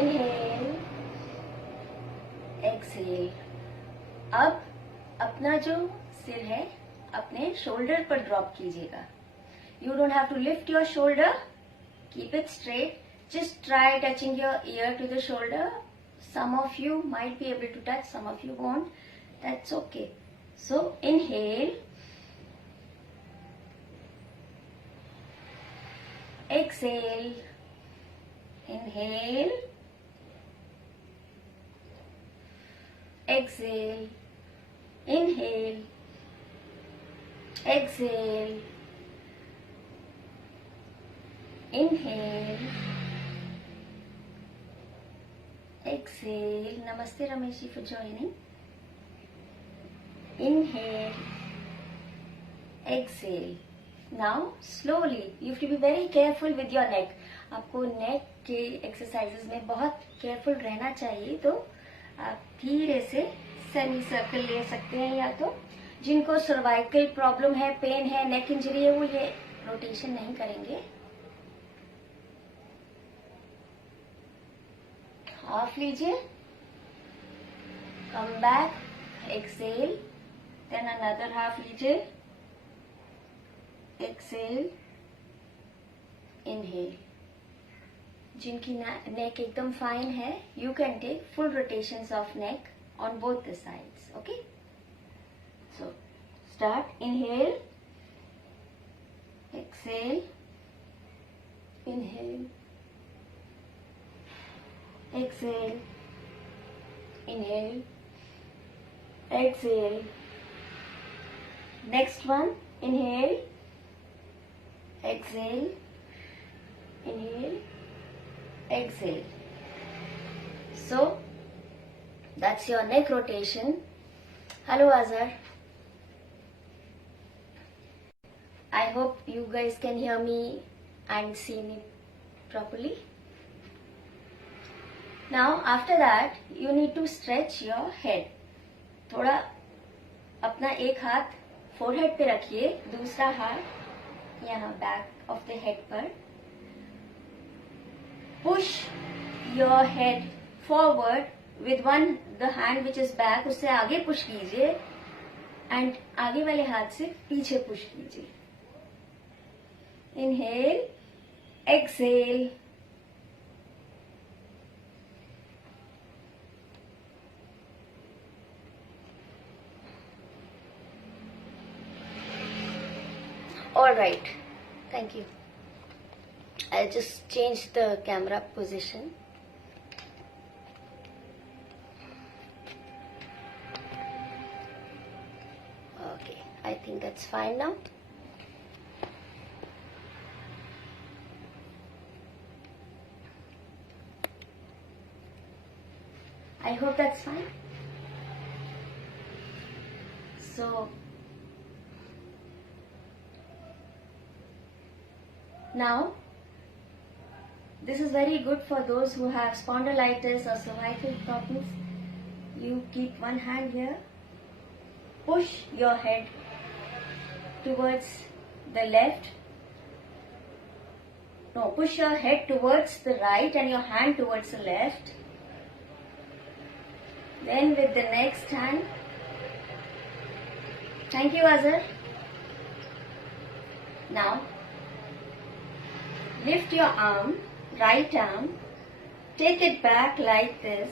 Inhale, exhale. अब अपना जो सिर है अपने शोल्डर पर ड्रॉप कीजिएगा। You don't have to lift your shoulder, keep it straight, just try touching your ear to the shoulder. Some of you might be able to touch, some of you won't. That's okay. So inhale, exhale, inhale, exhale, inhale, exhale, inhale, exhale. Namaste Ramesh ji for joining. Inhale, exhale. Now slowly you have to be very careful with your neck. आपको neck के exercises में बहुत careful रहना चाहिए। तो आप धीरे से सेमी सर्कल ले सकते हैं, या तो जिनको सर्वाइकल प्रॉब्लम है, पेन है, नेक इंजरी है, वो ये रोटेशन नहीं करेंगे। हाफ लीजिए, come back, exhale, then another half लीजिए, एक्सेल, इनहेल। जिनकी नेक एकदम फाइन है, you can take full rotations of neck on both the sides. Okay, so start. Inhale, exhale, inhale, exhale, inhale, exhale. Next one, inhale, exhale, inhale, exhale. So that's your neck rotation. Hello Azhar, I hope you guys can hear me and see me properly. Now after that you need to stretch your head. थोड़ा अपना एक हाथ फोरहेड पे रखिए, दूसरा हाथ यहाँ back of the head पर। Push your head forward with one the hand which is back, उससे आगे पुश कीजिए एंड आगे वाले हाथ से पीछे पुश कीजिए। Inhale, exhale, all right, thank you. I'll just change the camera position. Okay, I think that's fine now. I hope that's fine. So now, this is very good for those who have spondylitis or cervical problems. You keep one hand here, push your head towards the left. No, push your head towards the right and your hand towards the left. Then with the next hand, thank you Azhar. Now, lift your arm, right arm, take it back like this.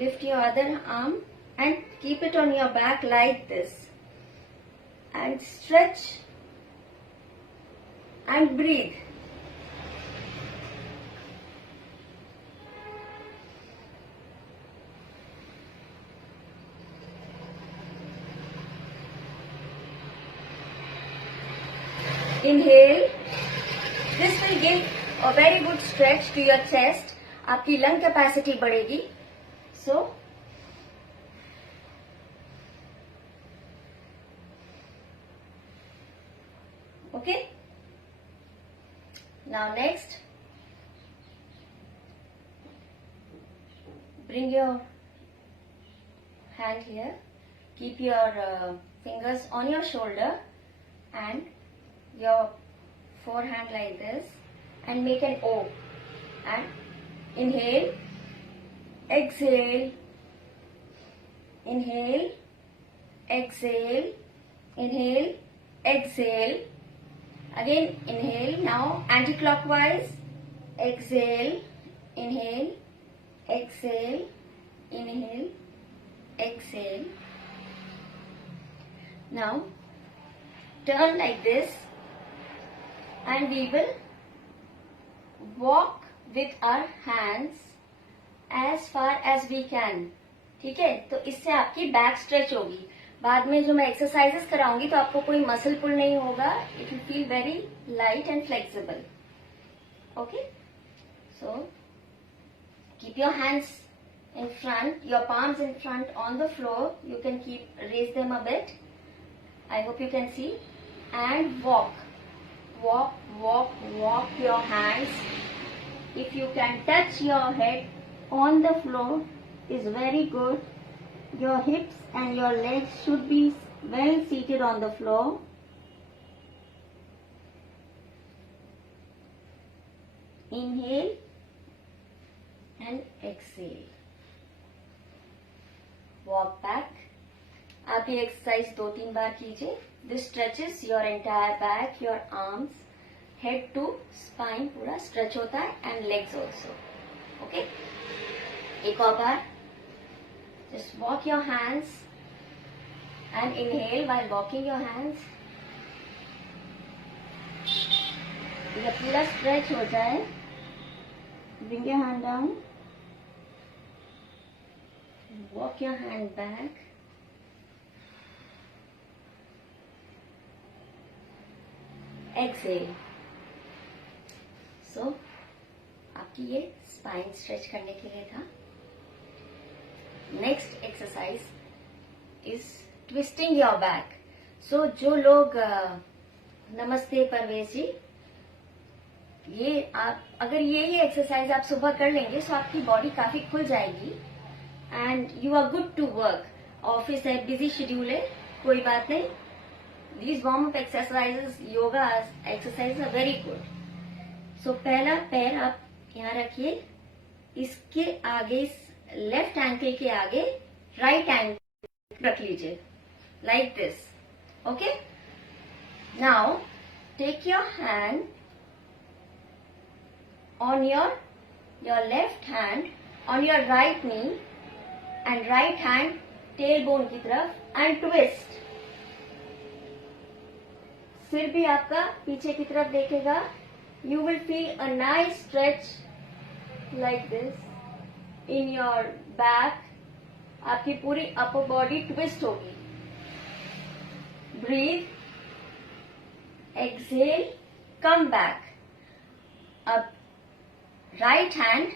Lift your other arm and keep it on your back like this. And stretch and breathe. Inhale. This will give a very good stretch to your chest. आपकी lung capacity बढ़ेगी. So, okay. Now next, bring your hand here. Keep your fingers on your shoulder and your forehand like this, and make an O. And inhale, exhale, inhale, exhale, inhale, exhale. Again inhale. Now anti-clockwise. Exhale, inhale, exhale, inhale, exhale. Now turn like this and we will walk with our hands as far as we can. ठीक है, तो इससे आपकी back stretch होगी. बाद में जो मैं एक्सरसाइजेस कराऊंगी तो आपको कोई मसल पुल नहीं होगा. It will feel very light and flexible. Okay, so keep your hands in front, your palms in front on the floor. You can raise them a bit. I hope you can see. And walk, walk, walk, walk your hands. If you can touch your head on the floor is very good. Your hips and your legs should be well seated on the floor. Inhale and exhale. Walk back. आप ये एक्सरसाइज 2-3 बार कीजिए. This stretches your entire back, your arms, head to spine पूरा stretch होता है and legs also. Okay? एक और बार. Just walk your hands and inhale while walking your hands. ये पूरा stretch हो जाए. Bring your hand down. Walk your hand back. Exhale. So, आपकी ये स्पाइन स्ट्रेच करने के लिए था. Next exercise is twisting your back. So जो लोग नमस्ते परवेज जी, ये आप अगर ये ही एक्सरसाइज आप सुबह कर लेंगे तो आपकी बॉडी काफी खुल जाएगी and you are good to work. Office है, बिजी शेड्यूल है, कोई बात नहीं. These warm up exercises, yoga exercise are very good. So पहला पैर आप यहाँ रखिए, इसके आगे लेफ्ट एंकल के आगे राइट एंकल रख लीजिए like this. Okay, now take your hand on your left hand on your right knee and right hand tailbone की तरफ and twist. सिर भी आपका पीछे की तरफ देखेगा. You will feel a nice stretch like this in your back. आपकी पूरी upper body twist होगी. Breathe, exhale, come back. अब राइट हैंड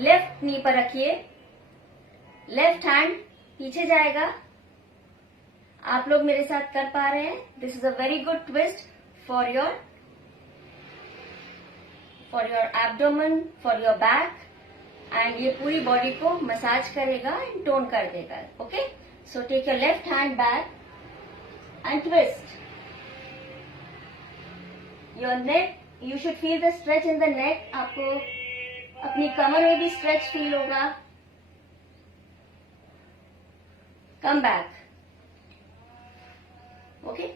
लेफ्ट नी पर रखिए, लेफ्ट हैंड पीछे जाएगा. आप लोग मेरे साथ कर पा रहे हैं. This is a very good twist for your abdomen, for your back, and ये पूरी बॉडी को मसाज करेगा एंड टोन कर देगा. Okay, so take your left hand back and twist your neck. You should feel the stretch in the neck. आपको अपनी कमर में भी stretch feel होगा. Come back. Okay?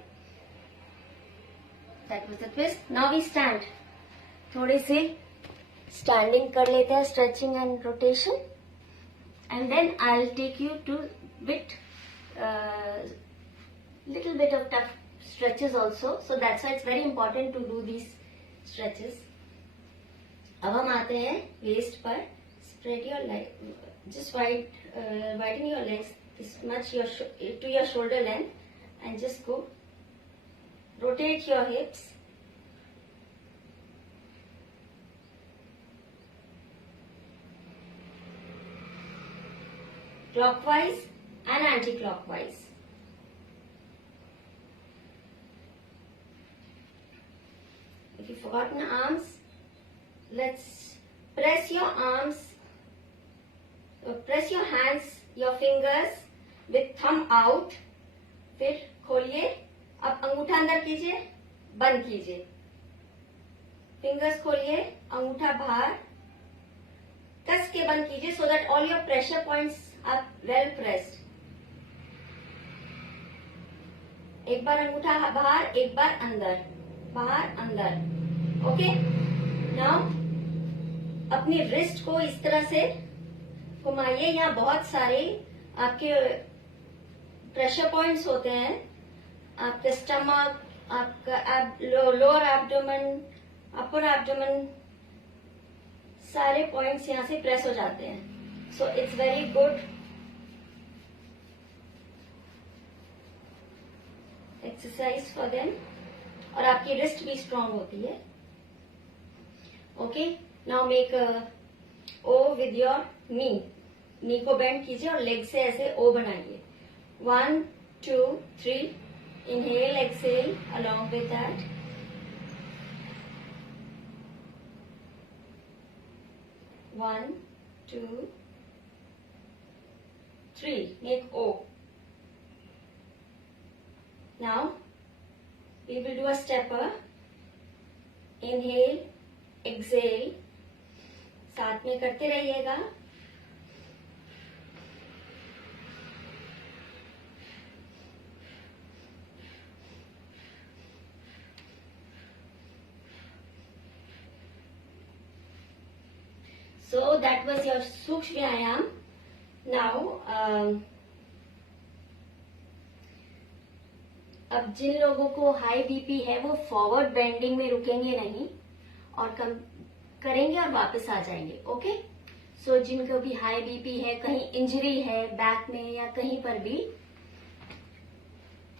That was the twist. Now we stand. थोड़े से standing कर लेते हैं, stretching and rotation. And then I'll take you to little bit of tough stretches also. So that's why it's very important to do these stretches. अब हम आते हैं वेस्ट पर. Spread your leg, just widen your legs this much to your shoulder length and just go. Rotate your hips. Clockwise and anti-clockwise. If you've forgotten arms, let's press your arms, press your hands, your fingers with thumb out. फिर खोलिए. अब अंगूठा अंदर कीजिए, बंद कीजिए. फिंगर्स खोलिए, अंगूठा बाहर, कस के बंद कीजिए so that all your pressure points are well pressed. एक बार अंगूठा बाहर, एक बार अंदर, बाहर अंदर। ओके, नाउ अपनी रिस्ट को इस तरह से घुमाइए। यहाँ बहुत सारे आपके प्रेशर पॉइंट्स होते हैं, आपके स्टमक, आपका लोअर एब्डोमेन, अपर एब्डोमेन, सारे पॉइंट्स यहाँ से प्रेस हो जाते हैं। So it's very good exercise for them, और आपकी रिस्ट भी स्ट्रांग होती है। Okay, now make O with your knee को बेंड कीजिए और लेग से ऐसे ओ बनाइए। 1 2 3, inhale exhale along with that. 1 2 3, make O. Now we will do a stepper. Inhale, exhale, साथ में करते रहिएगा। So that was your सूक्ष्म व्यायाम. Now अब जिन लोगों को हाई बीपी है वो फॉरवर्ड बेंडिंग में रुकेंगे नहीं और कम करेंगे और वापस आ जाएंगे. ओके, सो जिनको भी हाई बीपी है, कहीं इंजरी है बैक में या कहीं पर भी,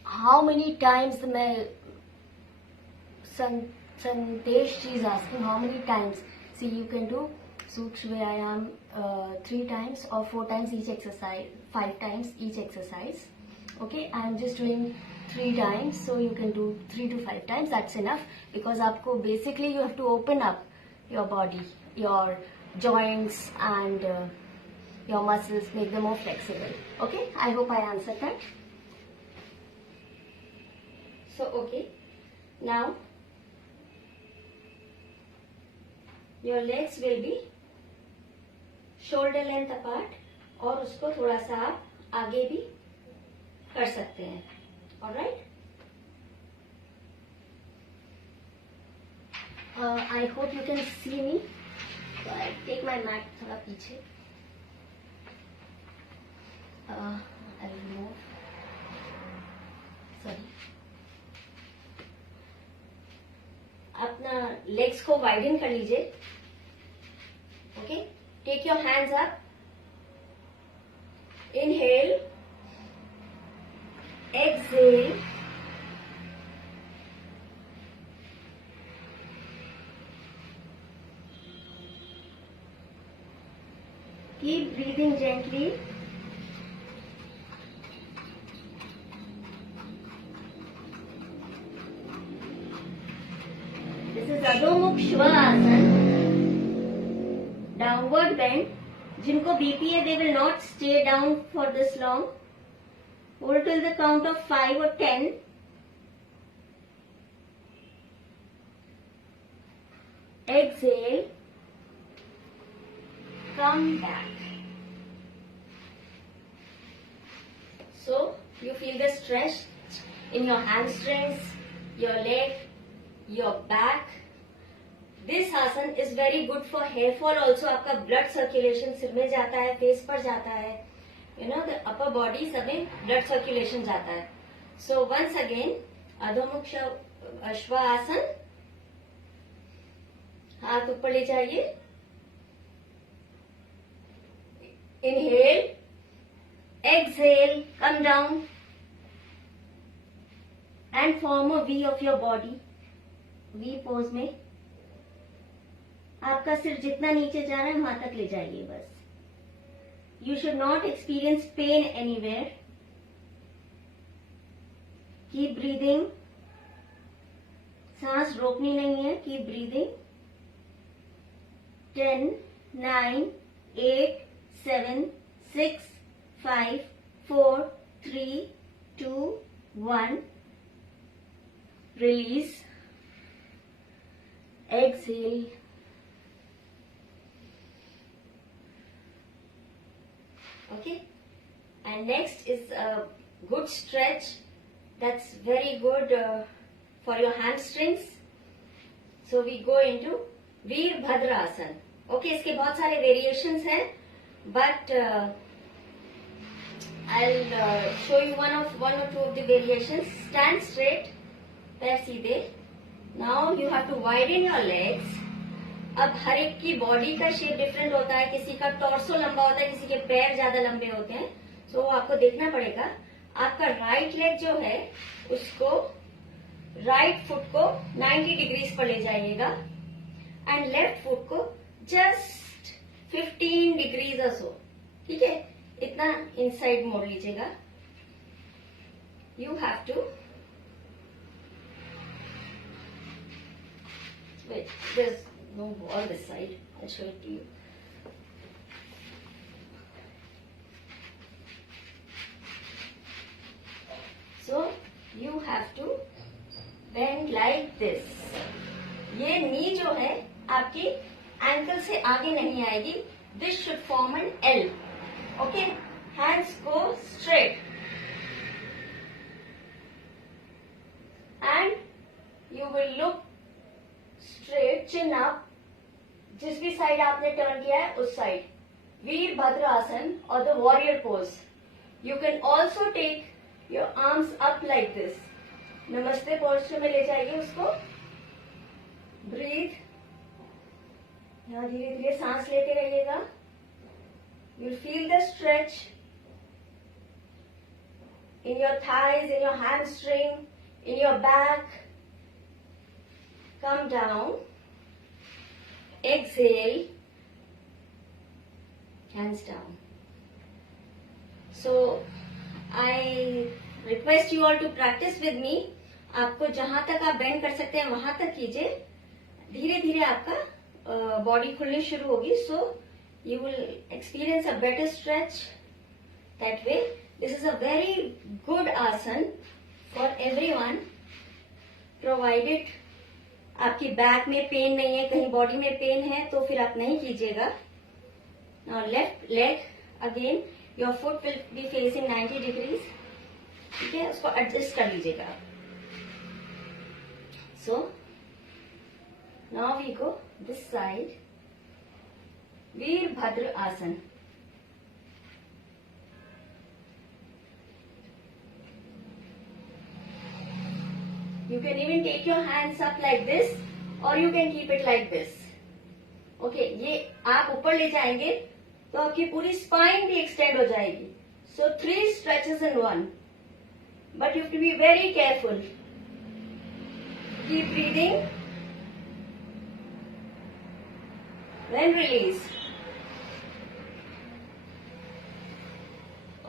हाउ मेनी टाइम्स मैं Sandesh ji is asking how many times. See you can do सूक्ष्म व्यायाम 3 times or 4 times each exercise, 5 times each exercise. Okay, I am just doing 3 times, so you can do 3 to 5 times. That's enough because आपको basically you have to open up your body, your joints and your muscles, make them more flexible. Okay, I hope I answered that. So okay, now your legs will be shoulder length apart और उसको थोड़ा सा आप आगे भी कर सकते हैं. Alright? I hope you can see me. So I take my mat थोड़ा पीछे. I'll remove. Sorry. अपना legs को widen कर लीजिए. Okay? Take your hands up. Inhale. Exhale. Keep breathing gently. This is Adho Mukha Shavasana. Downward bend. जिनको बीपी है they will not stay down for this long. Hold till the count of 5 or 10. Exhale. Come back. So you feel the stretch in your hamstrings, your leg, your back. This asana is very good for hair fall also. आपका blood circulation सिर में जाता है, फेस पर जाता है. You know, the upper body सब में blood circulation जाता है. So once again, Adho Mukha Shavasana. हाथ ऊपर ले जाइए. Inhale, exhale, come down and form a V of your body. V pose में आपका सिर जितना नीचे जा रहा है वहां तक ले जाइए बस. You should not experience pain anywhere. Keep breathing. सांस रोकनी नहीं है. Keep breathing. 10, 9, 8, 7, 6, 5, 4, 3, 2, 1. Release. exhale, okay. And next is a good stretch that's very good for your hamstrings. So we go into Virabhadrasana. Okay, इसके बहुत सारे variations हैं, but I'll show you one or two of the variations. Stand straight, पैर सीधे. Now you have to widen your legs. अब हर एक की बॉडी का शेप डिफरेंट होता है, किसी का टॉर्सो लंबा होता है, किसी के पैर ज्यादा लंबे होते हैं. सो वो आपको देखना पड़ेगा. आपका राइट लेग जो है उसको राइट फुट को 90 डिग्रीज पर ले जाइएगा एंड लेफ्ट फुट को जस्ट 15 डिग्रीज और सो. ठीक है, इतना इनसाइड मोड़ लीजिएगा. You have to wait, there's no wall this side. I'll show it to you. So you have to bend like this. ये नी जो है आपकी एंकल से आगे नहीं आएगी. This should form an L. Okay, hands go straight and you will look straight, chin up. जिस भी साइड आपने टर्न किया है उस साइड. वीरभद्रासन और the warrior pose. You can also take your arms up like this. Namaste posture में ले जाइए उसको. ब्रीथ. यहाँ धीरे धीरे सांस लेते रहिएगा. You'll feel the stretch in your thighs, in your hamstring, in your back. Come down. Exhale. Hands down. So, I request you all to practice with me. आपको जहां तक आप बेंड कर सकते हैं वहां तक कीजिए. धीरे धीरे आपका बॉडी खुलनी शुरू होगी. सो you will experience a better stretch that way. This is a very good asan for everyone, provided आपकी बैक में पेन नहीं है, कहीं बॉडी में पेन है तो फिर आप नहीं कीजिएगा. Now left leg again, your foot will be facing 90 degrees. ठीक है, उसको एडजस्ट कर लीजिएगा. So now we go this side. Virbhadra आसन. You can even take your hands up like this or you can keep it like this. Okay, ये आप ऊपर ले जाएंगे तो आपकी पूरी स्पाइन भी एक्सटेंड हो जाएगी. So 3 stretches in one. But you have to be very careful. Keep breathing. Then release.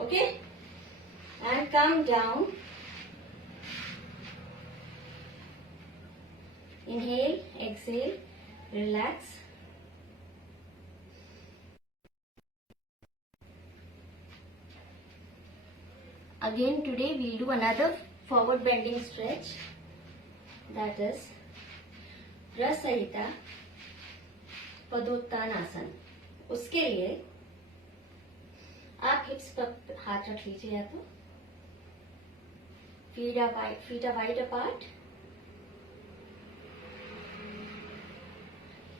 Okay, and come down. Inhale, exhale, relax. Again today we'll do another forward bending stretch, that is Prasarita पदोत्तानासन. उसके लिए आप हिप्स पर हाथ रख लीजिए या तो feet are wide apart.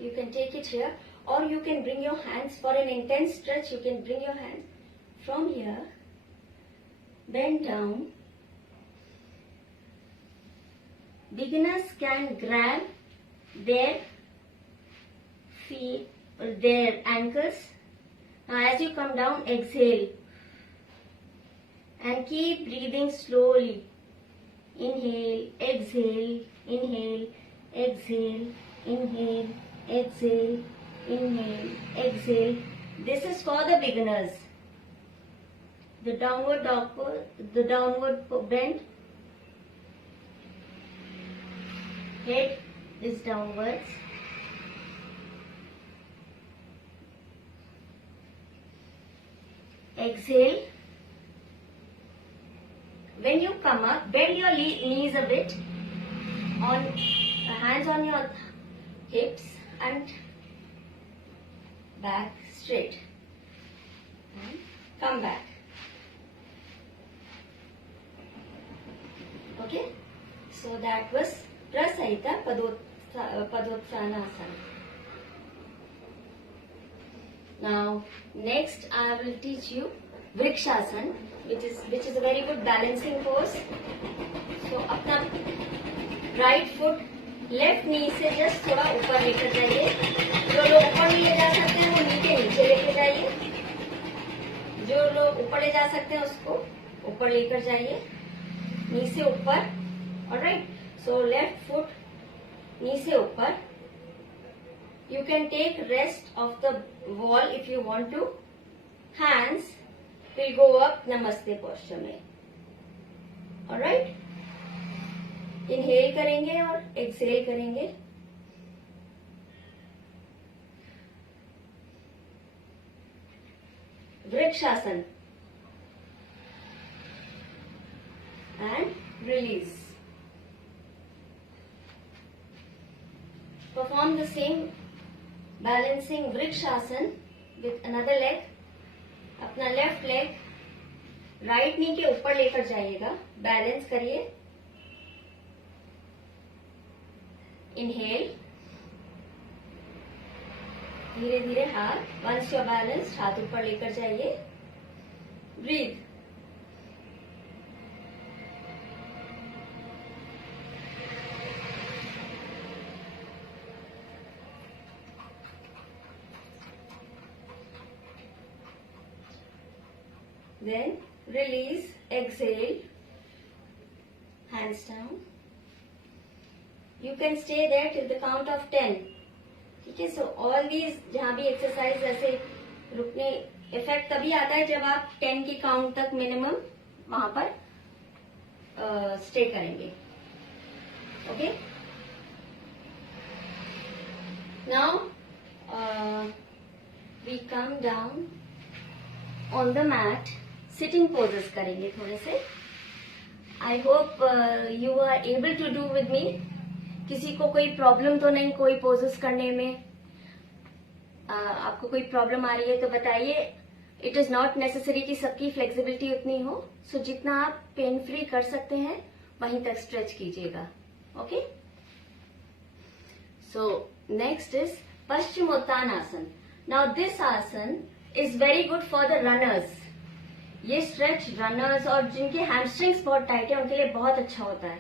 You can take it here or you can bring your hands for an intense stretch. You can bring your hands from here, bend down. Beginners can grab their feet or their ankles. Now as you come down, exhale and keep breathing slowly. Inhale, exhale, inhale, exhale, inhale, exhale, inhale, exhale. This is for the beginners. The downward dog pose, the downward bend. Head is downwards. Exhale. When you come up, bend your knees a bit. On hands on your hips and back straight and come back. Okay, so that was Prasarita Padottanasana. Now next I will teach you Vrikshasana, which is a very good balancing pose. So अपना right foot left नी से जस्ट थोड़ा ऊपर लेकर जाइए. जो लोग ऊपर ले जा सकते हैं वो नीचे लेकर जाइए. जो लोग ऊपर ले जा सकते हैं उसको ऊपर लेकर जाइए, नी से ऊपर. Alright, so left foot knee से ऊपर. You can take rest of the wall if you want to. Hands will go up namaste posture में. ऑलराइट, इनहेल करेंगे और एक्सहेल करेंगे. Vrikshasana and release. Perform the same balancing Vrikshasana with another leg. अपना left leg right knee के ऊपर लेकर जाइएगा. बैलेंस करिए. इनहेल, धीरे धीरे हाथ, वंस योर बैलेंस, हाथ ऊपर लेकर जाइए. Breathe. Then release, exhale, hands down. You can stay there till the count of 10. ठीक है. सो ऑल दीज जहां भी एक्सरसाइज ऐसे रुकने इफेक्ट तभी आता है जब आप 10 की काउंट तक मिनिमम वहां पर स्टे करेंगे. Okay, now we come down on the mat. Sitting poses करेंगे थोड़े से. I hope you are able to do with me. किसी को कोई प्रॉब्लम तो नहीं कोई पोजेस करने में? आपको कोई प्रॉब्लम आ रही है तो बताइए. इट इज नॉट नेसेसरी कि सबकी फ्लेक्सिबिलिटी उतनी हो. सो जितना आप पेन फ्री कर सकते हैं वहीं तक स्ट्रेच कीजिएगा. Okay, so next is paschimottanasana. Now this asana is very good for the runners. ये स्ट्रेच रनर्स और जिनके हैमस्ट्रिंग्स बहुत टाइट है उनके लिए बहुत अच्छा होता है.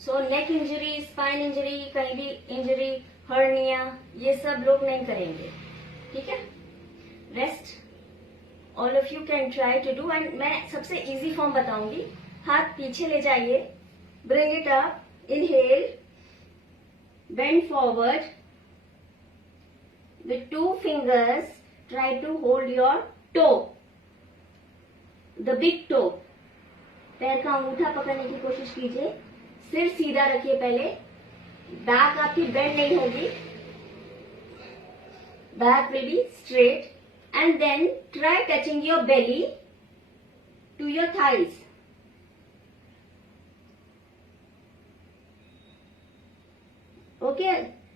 सो नेक इंजरी, स्पाइन इंजरी, कहीं भी इंजरी, हर्निया, ये सब लोग नहीं करेंगे. ठीक है. Rest all of you can try to do. And मैं सबसे इजी फॉर्म बताऊंगी. हाथ पीछे ले जाइए. Bring it up. Inhale, bend forward. With 2 fingers try to hold your toe, the big toe. पैर का अंगूठा पकड़ने की कोशिश कीजिए. सिर सीधा रखिए पहले. बैक आपकी बेंड नहीं होगी. Back will be straight. And then try touching your belly to your thighs. Okay,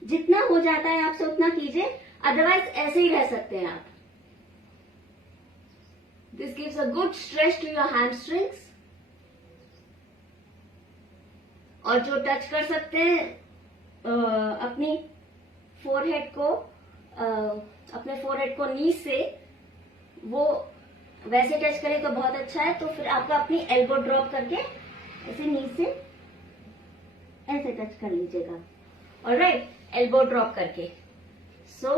जितना हो जाता है आपसे उतना कीजिए. अदरवाइज ऐसे ही रह सकते हैं आप. This gives a good stretch to your hamstrings. और जो टच कर सकते हैं अपनी फोरहेड को, अपने फोरहेड को नी से, वो वैसे टच करें तो बहुत अच्छा है. तो फिर आपको अपनी एल्बो ड्रॉप करके ऐसे नी से ऐसे टच कर लीजिएगा. ऑलराइट, एल्बो ड्रॉप करके. So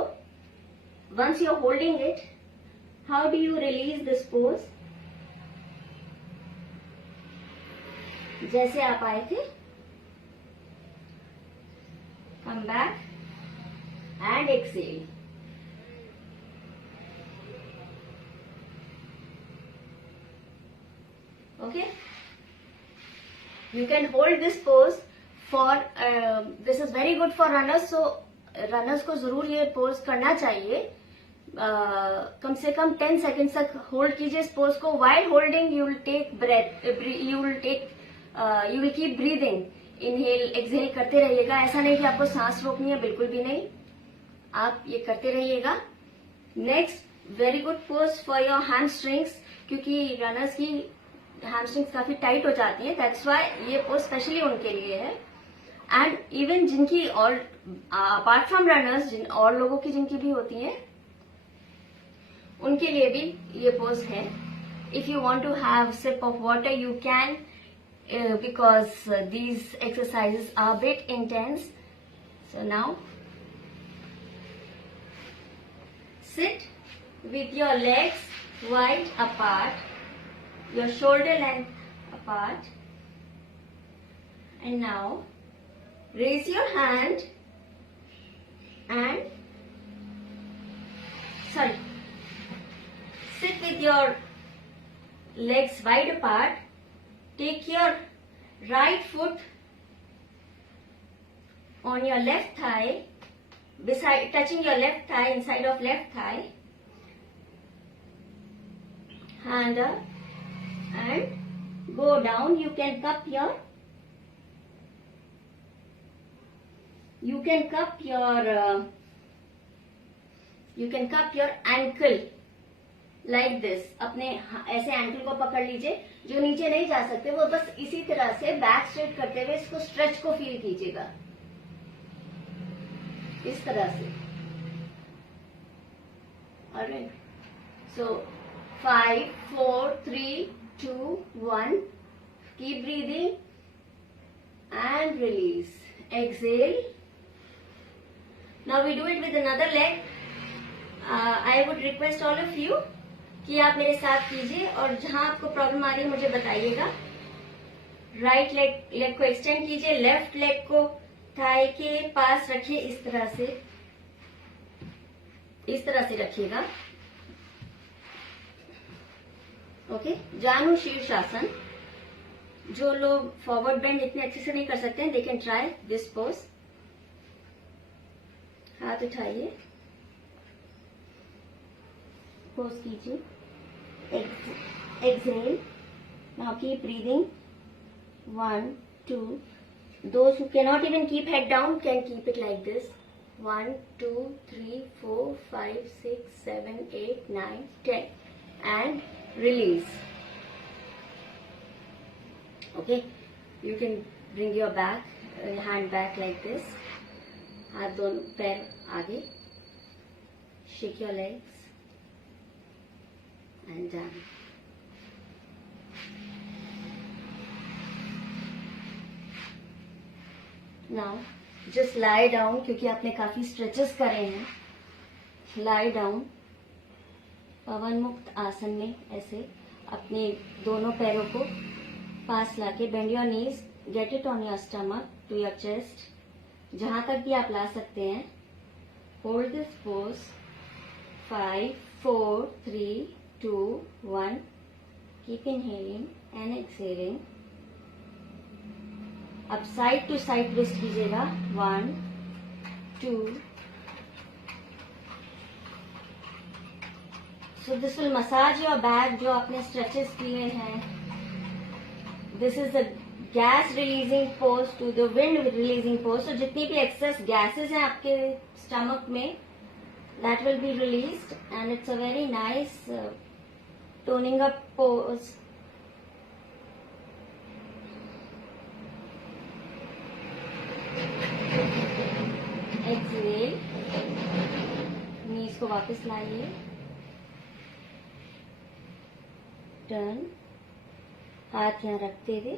once you are holding it, how do you release this pose? जैसे आप आए थे. Come back and exhale. Okay, you can hold this pose for this is very good for runners. So runners को जरूर ये pose करना चाहिए. कम से कम 10 seconds तक होल्ड कीजिए इस पोज को. while holding you will take breath, you will keep breathing. Inhale exhale करते रहिएगा। ऐसा नहीं कि आपको सांस रोकनी है, बिल्कुल भी नहीं, आप ये करते रहिएगा। Next very good pose for your hamstrings, क्योंकि रनर्स की हैमस्ट्रिंग्स काफी टाइट हो जाती हैं, दैट्स व्हाई ये पोज स्पेशली उनके लिए है। एंड इवन जिनकी और अपार्ट फ्रॉम रनर्स, जिन और लोगों की जिनकी भी होती हैं, उनके लिए भी ये पोज है। If you want to have sip of water you can, because these exercises are bit intense. So now sit with your legs wide apart, your shoulder length apart, and now raise your hand and sit with your legs wide apart. Take your right foot on your left thigh, beside touching your left thigh, inside of left thigh, hand up and go down. You can cup your ankle like this. अपने ऐसे एंकल को पकड़ लीजिए, जो नीचे नहीं जा सकते वो बस इसी तरह से बैक स्ट्रेट करते हुए इसको स्ट्रेच को फील कीजिएगा, इस तरह से। Alright, so 5 4 3 2 1, keep breathing and release, exhale. Now we do it with another leg. I would request all of you कि आप मेरे साथ कीजिए, और जहां आपको प्रॉब्लम आ रही है मुझे बताइएगा। राइट लेग को एक्सटेंड कीजिए, लेफ्ट लेग को थाई के पास रखिए, इस तरह से रखिएगा। ओके, जानु शीर्षासन। जो लोग फॉरवर्ड बेंड इतने अच्छे से नहीं कर सकते हैं, they can try this pose. हाथ उठाइए, पोज कीजिए, exhale. Now keep breathing. 1 2. Those who cannot even keep head down can keep it like this. 1 2 3 4 5 6 7 8 9 10, and release. Okay, you can bring your hand back like this. हाथ दोनों पैर आगे, shake your legs and down. Now just lie down, क्योंकि आपने काफी स्ट्रेचेस करे हैं। lie down पवन मुक्त आसन में, ऐसे अपने दोनों पैरों को पास लाके, bend your knees, get it on your stomach to your chest, जहां तक भी आप ला सकते हैं। Hold this pose. 5 4 3 2 1. Keep inhaling and exhaling. अब साइड टू साइड ट्विस्ट कीजिएगा। 1 2. So this will massage your back, जो आपने स्ट्रेचेस किए हैं। This is the gas releasing pose to the wind releasing pose. So जितनी भी एक्सेस गैसेस हैं आपके स्टमक में, that will be released, and it's a very nice toning up pose. Exhale, नीज को वापस लाइए, टर्न, हाथ यहाँ रखते हुए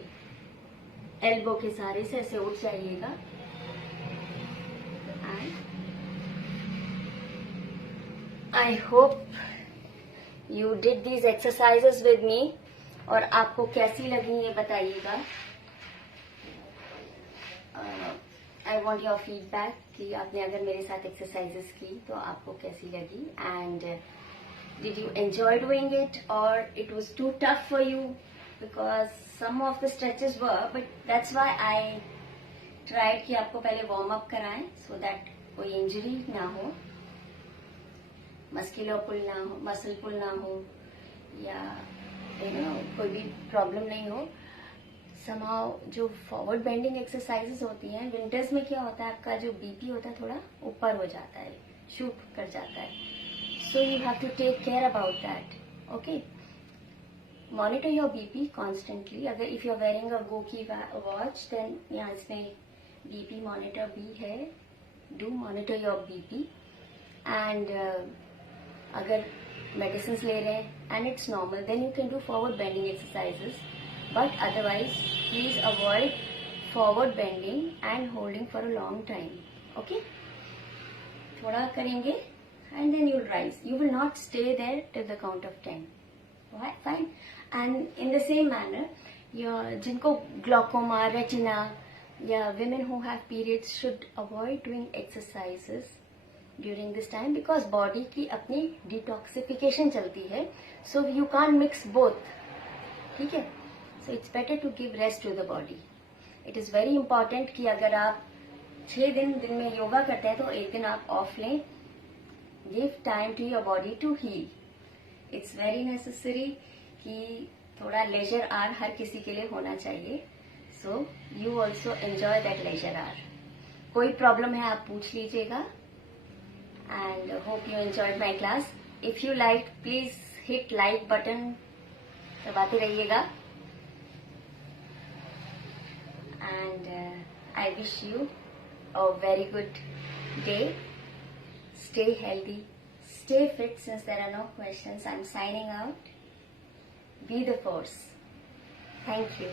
एल्बो के सहारे से ऐसे उठ जाइएगा। I hope you did these exercises with me, और आपको कैसी लगी ये बताइएगा। I want your feedback कि आपने अगर मेरे साथ एक्सरसाइजेस की तो आपको कैसी लगी, and did you enjoy doing it or it was too tough for you, because some of the stretches were, but that's why I tried कि आपको पहले वार्म अप कराएं so that कोई इंजरी ना हो, मस्कुलर पुल ना हो, मसल पुल ना हो, या कोई भी प्रॉब्लम नहीं हो। somehow जो फॉरवर्ड बेंडिंग एक्सरसाइजेस होती हैं, विंटर्स में क्या होता है, आपका जो बीपी होता है थोड़ा ऊपर हो जाता है, शूट कर जाता है. So you have to take care about that. Okay, monitor your BP constantly. अगर if you are wearing a GOQii watch, then यहाँ इसमें बीपी मॉनिटर भी है. Do monitor your BP. And अगर मेडिसिन ले रहे हैं and it's normal, then you can do forward bending exercises. But otherwise, please avoid forward bending and holding for a long time. Okay? थोड़ा करेंगे and then you'll rise. You will not stay there till the count of 10. Right? Fine. And in the same manner, जिनको glaucoma, retina, या women who have periods should avoid doing exercises during this time because body की अपनी detoxification चलती है. So you can't mix both. ठीक है? So it's better to give rest to the body. It is very important कि अगर आप 6 दिन में योगा करते हैं तो एक दिन आप ऑफ लें. Give time to your body to heal. It's very necessary कि थोड़ा leisure hour हर किसी के लिए होना चाहिए. So you also enjoy that leisure hour. कोई प्रॉब्लम है आप पूछ लीजिएगा. And hope you enjoyed my class. If you like, please hit like button. दबाते रहिएगा. And I wish you a very good day. Stay healthy, stay fit. Since there are no questions, I'm signing out. Be the force. Thank you.